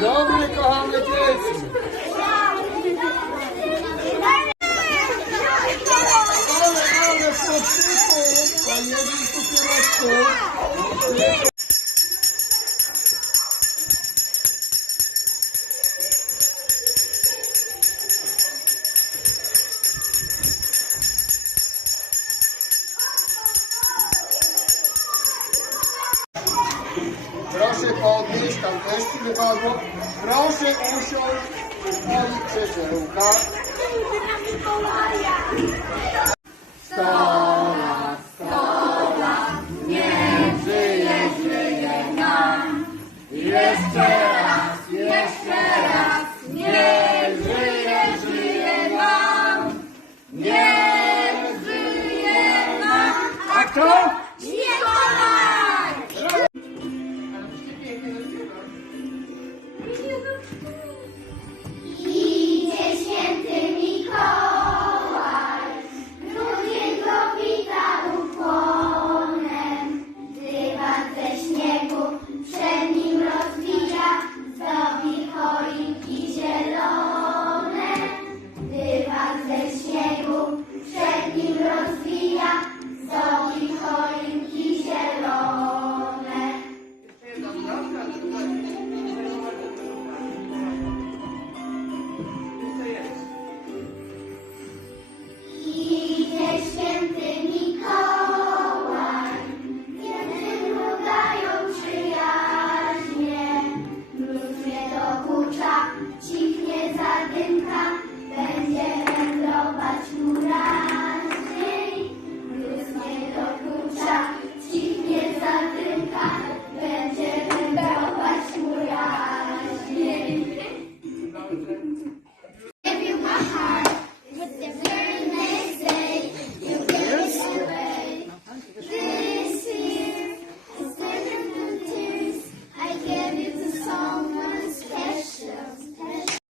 Devam et Ahmet et. Thank you. Proszę podnieść, tam też ci wypadło. Proszę usiąść przy swoich krzesełkach. Stola, stola, niech żyje, żyje nam. Jeszcze raz, jeszcze raz, niech żyje, żyje nam. Niech żyje nam. A kto?